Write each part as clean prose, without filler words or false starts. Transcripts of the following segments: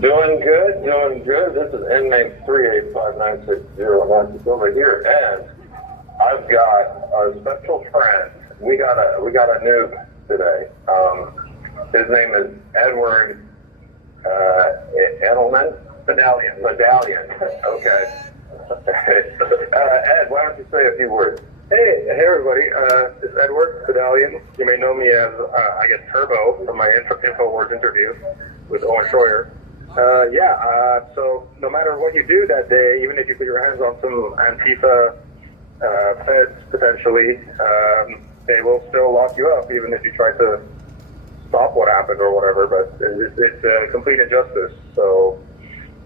Doing good, doing good. This is inmate 3859609 over here, and I've got a special friend. We got a noob today. His name is Edward Edelman. Medallion. Okay. Ed, why don't you say a few words? Hey everybody, it's Edward Medallion. You may know me as, Turbo from my InfoWars interview with Owen Schroyer. So no matter what you do that day, even if you put your hands on some Antifa feds potentially, they will still lock you up even if you try to stop what happened or whatever, but it's a complete injustice. So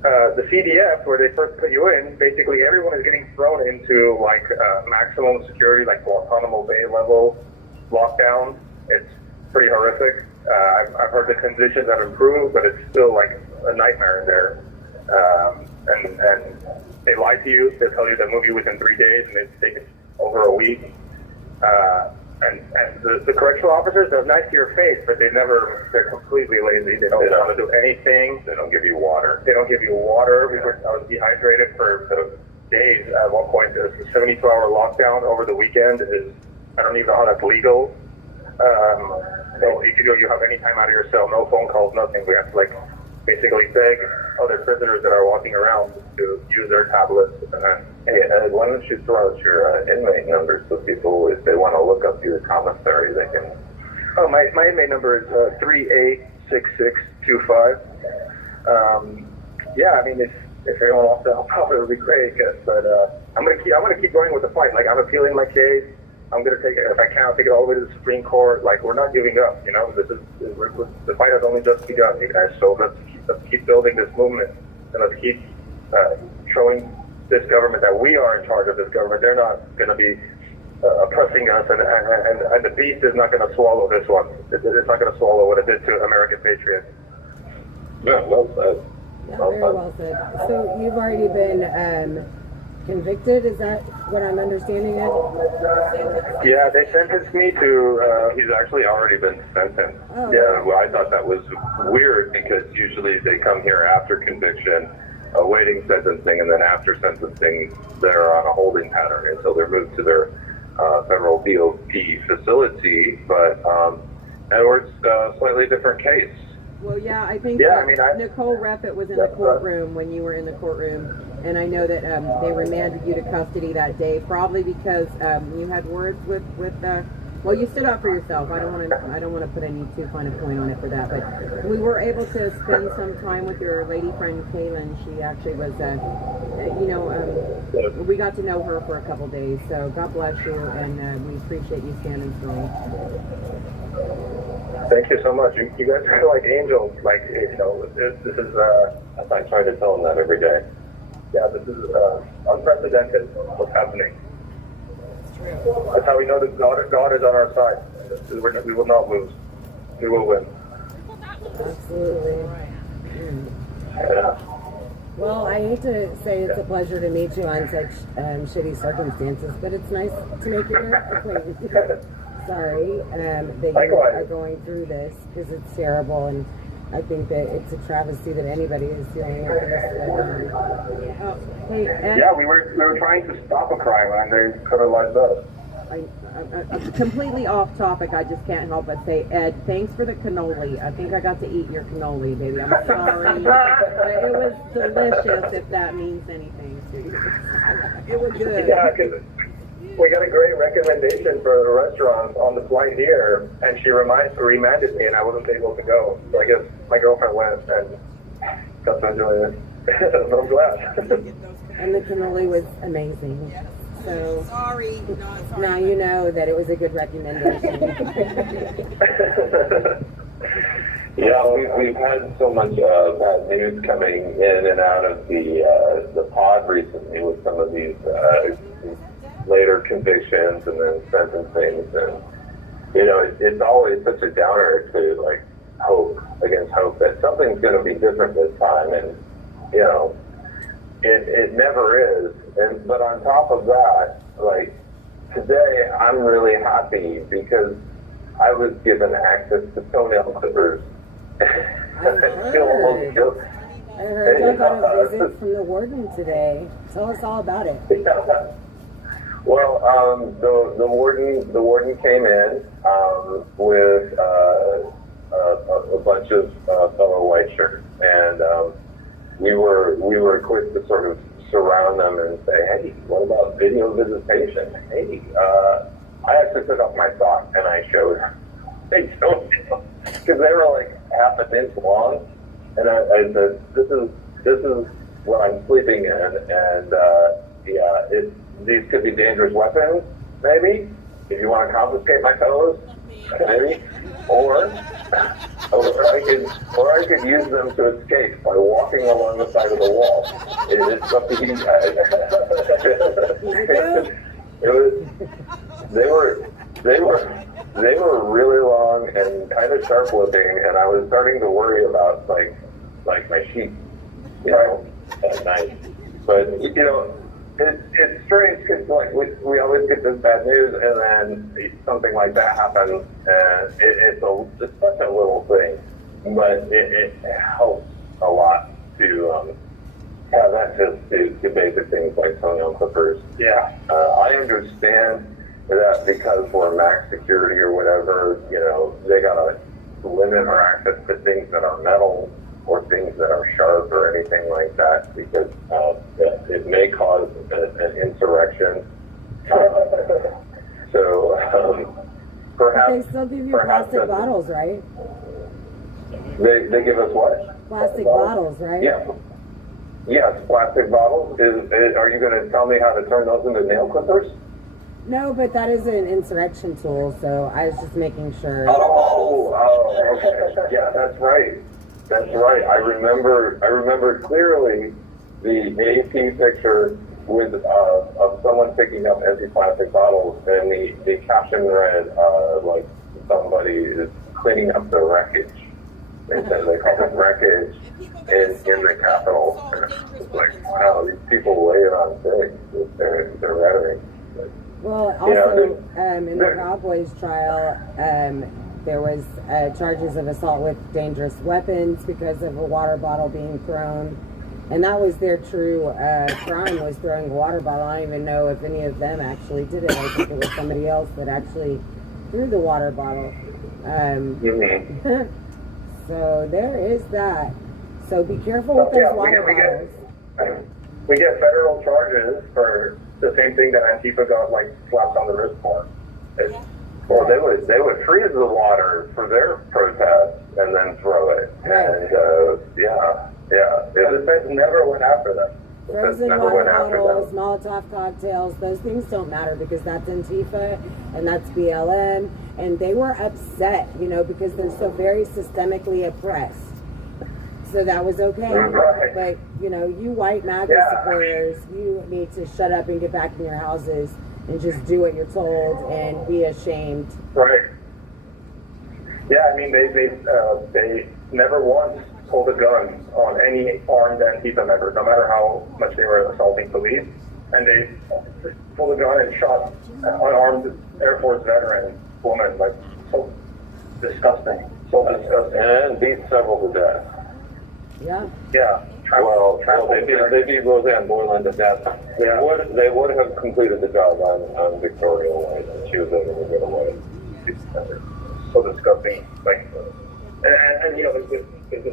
the CDF, where they first put you in, basically everyone is getting thrown into maximum security, like Guantanamo Bay level lockdown. It's pretty horrific. I've heard the conditions have improved, but it's still like a nightmare in there. And they lie to you. They tell you they'll move you within 3 days, and it's taken over a week. And the correctional officers, they're nice to your face, but they're completely lazy. They don't want to do anything. They don't give you water. I was dehydrated for days at one point. The 72-hour lockdown over the weekend I don't even know how that's legal. So you have any time out of your cell, no phone calls, nothing. We have to basically beg other prisoners that are walking around to use their tablets. Hey, Ed, why don't you throw out your inmate numbers so people, if they want to look up your commissary, they can... Oh, my inmate number is 386625. If anyone wants to help out, it would be great. But I'm gonna keep going with the fight. I'm appealing my case. I'm gonna take it, if I can, I'll take it all the way to the Supreme Court. We're not giving up. The fight has only just begun, you guys. So let's keep building this movement, and let's keep showing this government that we are in charge of this government. They're not gonna be oppressing us, and the beast is not gonna swallow this one. It's not gonna swallow what it did to American patriots. Yeah, well said. Yeah, very well said. So you've already been convicted, is that what I'm understanding it? Yeah, they sentenced me to... He's actually already been sentenced. Oh. Yeah, well, I thought that was weird because usually they come here after conviction, awaiting sentencing, and then after sentencing, they're on a holding pattern until they're moved to their federal BOP facility. But Edward's a slightly different case. Well, yeah, I think Nicole Reffitt was in the courtroom when you were in the courtroom, and I know that they remanded you to custody that day, probably because you had words with well, you stood up for yourself. I don't want to put any too fine a point on it for that, but we were able to spend some time with your lady friend Kaylin. She actually was, we got to know her for a couple days. So God bless you, and we appreciate you standing strong. Thank you so much. You guys are like angels. This is... I try to tell them that every day. Yeah, this is unprecedented what's happening. That's how we know that God is on our side. We will not lose. We will win. Absolutely. Yeah. Well, I hate to say it's a pleasure to meet you on such shitty circumstances, but it's nice to make your acquaintance. Sorry that you are going through this, because it's terrible, and I think that it's a travesty that anybody is doing this. Hey, Ed, Yeah, we were trying to stop a crime, and they could have lined up. I'm completely off topic. I just can't help but say, Ed, thanks for the cannoli. I think I got to eat your cannoli, baby. I'm sorry. It was delicious, if that means anything to you. It was good. Yeah, because we got a great recommendation for a restaurant on the flight here, and she reminded me, and I wasn't able to go. So I guess my girlfriend went and got to enjoy it. But I'm glad. And the cannoli was amazing. So now you know that it was a good recommendation. Yeah, we've had so much bad news coming in and out of the pod recently with some of these later convictions and then sentencings, and it's always such a downer to hope against hope that something's going to be different this time, and it never is. But on top of that, today I'm really happy because I was given access to toenail clippers. I feel almost guilty. I heard you got a visit from the warden today. Tell us all about it. Yeah. Well, the warden came in with a bunch of fellow white shirts, and we were quick to sort of surround them and say, hey, what about video visitation? Hey, I actually took off my sock and I showed her. They showed me because they were like half an inch long, and I said, this is what I'm sleeping in, and yeah, these could be dangerous weapons, maybe. If you want to confiscate my toes, maybe, or I could use them to escape by walking along the side of the wall. It's up to you guys. They were really long and kind of sharp looking, and I was starting to worry about like my sheep, at night. But it's strange because like we always get this bad news, and then something like that happens, and it's such a little thing, but it helps a lot to have access to basic things like toenail clippers. Yeah. I understand that because we're max security or whatever, they gotta limit our access to things that are metal or things that are sharp or anything like that, because it may cause an insurrection. So perhaps They still give you plastic bottles, right? They give us what? Plastic bottles, right? Yeah. Yes, plastic bottles. Are you going to tell me how to turn those into nail clippers? No, but that is an insurrection tool, so I was just making sure. Oh, okay. Yeah, that's right. That's right. I remember clearly the AP picture with of someone picking up empty plastic bottles, and the caption read like somebody is cleaning up the wreckage. They said they call it wreckage in the Capitol. It's like, wow, these people lay it on thick with their rhetoric. Well, also, in the Cowboys trial, there was charges of assault with dangerous weapons because of a water bottle being thrown. And that was their true crime, was throwing a water bottle. I don't even know if any of them actually did it. I think it was somebody else that actually threw the water bottle. So there is that. So be careful with those water bottles. We get federal charges for the same thing that Antifa got like slapped on the wrist for. Well, they would freeze the water for their protests and then throw it. Right. And yeah. The Feds never went after them. Frozen water bottles, Molotov cocktails, those things don't matter because that's Antifa and that's BLM. And they were upset, because they're so very systemically oppressed. So that was okay. Right. But, you white MAGA supporters, you need to shut up and get back in your houses and just do what you're told and be ashamed. Right. Yeah, I mean, they never once pulled a gun on any armed Antifa member, no matter how much they were assaulting police. And they pulled a gun and shot an unarmed Air Force veteran woman, like, so disgusting. So disgusting. And beat several to death. Yeah. Yeah. Well, they beat Roseanne Boyland to death. Yeah. They would have completed the job on Victoria White. She was able to get away. So disgusting. Like, and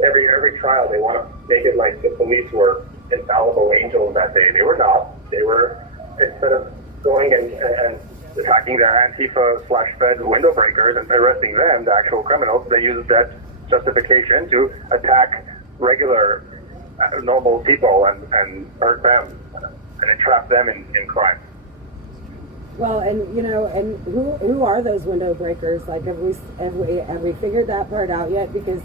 every trial they want to make it like the police were infallible angels that day. They were not. They were, instead of going and attacking the Antifa/Fed window breakers and arresting them, the actual criminals, they used that justification to attack regular, normal people and hurt them and entrap them in crime. Well, and and who are those window breakers? Like, have we figured that part out yet? Because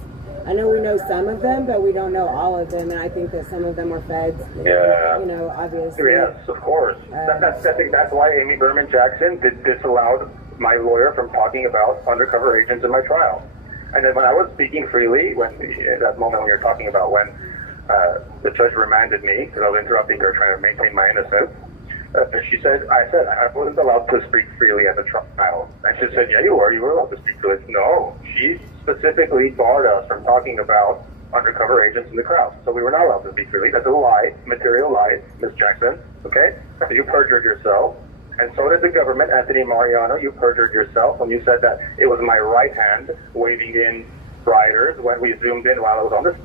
I know we know some of them, but we don't know all of them, and I think that some of them are feds. Yeah. Obviously. Yes, of course. That's why Amy Berman Jackson disallowed my lawyer from talking about undercover agents in my trial. And then when I was speaking freely, that moment when you're talking about when the judge remanded me because I was interrupting her trying to maintain my innocence. I said I wasn't allowed to speak freely at the trial. And she said, yeah, you were allowed to speak freely. No, she specifically barred us from talking about undercover agents in the crowd. So we were not allowed to speak freely. That's a lie, material lie, Ms. Jackson. Okay? So you perjured yourself. And so did the government, Anthony Mariano. You perjured yourself when you said that it was my right hand waving in riders when we zoomed in while I was on this.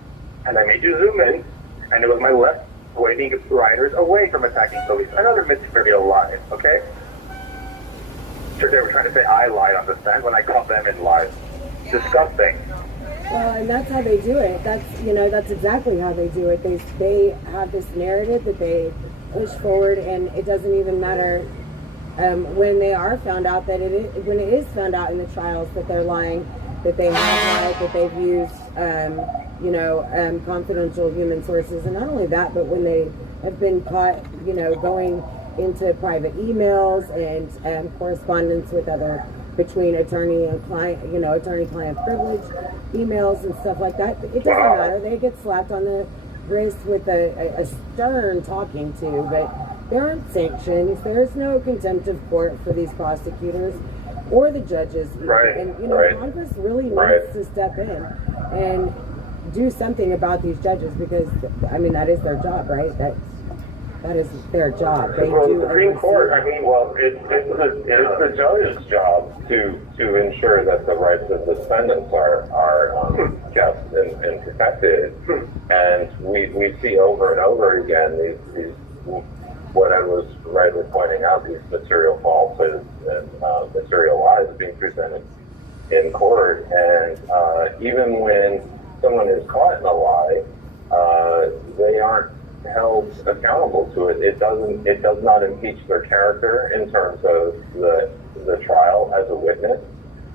And I made you zoom in, and it was my left waving riders away from attacking police. Another material lie, okay? Sure, they were trying to say I lied on the stand when I caught them in lies. Disgusting. Well, and that's how they do it. That's exactly how they do it. They have this narrative that they push forward, and it doesn't even matter when they are found out when it is found out in the trials that they're lying, that they have lied, that they've used confidential human sources, and not only that, but when they have been caught, going into private emails and correspondence with between attorney and client, attorney-client privilege emails and stuff like that. It doesn't matter. They get slapped on the wrist with a stern talking to, but there aren't sanctions. There's no contempt of court for these prosecutors or the judges. Right. And, Congress really needs to step in and do something about these judges because, that is their job, right? That is their job. They do the Supreme Court. It's the judge's job to ensure that the rights of the defendants are kept and protected. And we see over and over again these what I was rightly pointing out, these material falsehoods and material lies being presented in court. And even when someone is caught in a lie, they aren't held accountable to it. It does not impeach their character in terms of the trial as a witness.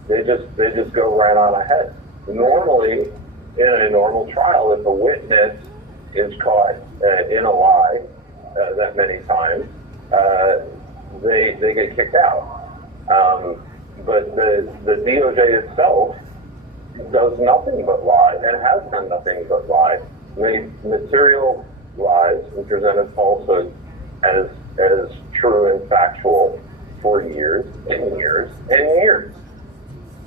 They just go right on ahead. Normally, in a normal trial, if a witness is caught in a lie that many times, they get kicked out. But the DOJ itself does nothing but lie and has done nothing but lie. Made material lies and presented falsehoods as true and factual for years and years and years.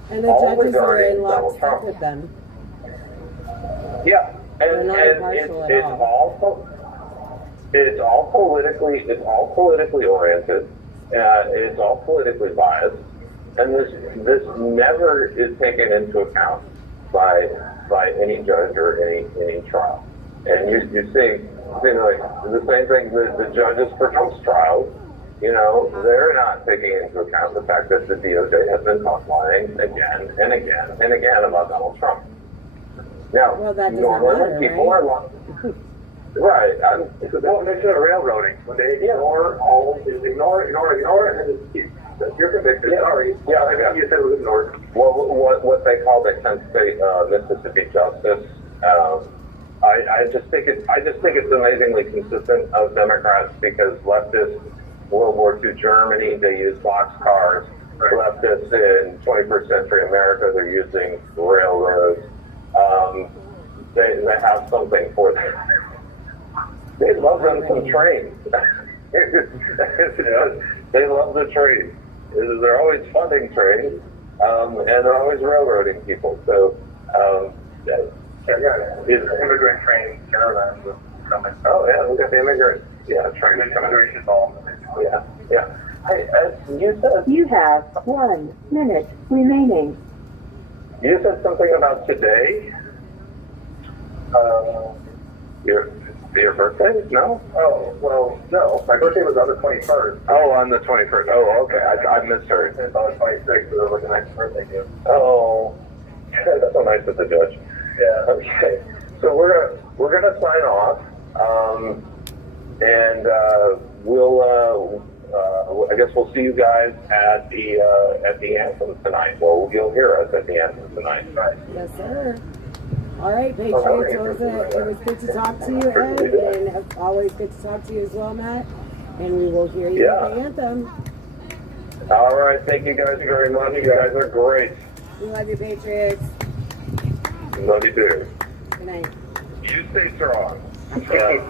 And the judges are in lockstep with them. Yeah, and it's all politically oriented. It's all politically biased, and this never is taken into account by any judge or any trial. And you see like the same thing with the judges for Trump's trials. They're not taking into account the fact that the DOJ has been caught lying again and again and again about Donald Trump. Now, normally when people are lying, right? It's the definition of railroading. When they ignore, and then just keep. You're convicted. Yeah. Sorry. Yeah, I mean, you said it was ignored. Well, what they call the Kent State Mississippi justice. I just think it's amazingly consistent of Democrats because leftists, World War II Germany, they use boxcars. Right. Leftists in 21st century America, they're using railroads. They have something for them. They love them some trains. They love the trains. They're always funding trains, and they're always railroading people. So, immigrant train caravans coming. Oh yeah, look at the immigrant. Yeah, train immigration ball. Yeah. Hey, you said you have 1 minute remaining. You said something about today. Your birthday? No? Oh, well, no. My birthday was on the 21st. Oh, on the 21st. Oh, okay. I misheard. It's on the 26th, so it was a nice birthday gift. Oh, that's so nice of the judge. Yeah. Okay. So we're gonna sign off, and we'll I guess we'll see you guys at the anthem tonight. Well, you'll hear us at the anthem tonight. Right. Yes, sir. All right, Patriots, it was good to talk to you, Ed, and always good to talk to you as well, Matt. And we will hear you at the anthem. All right, thank you guys very much. You guys are great. We love you, Patriots. Love you too. Good night. You stay strong. Consider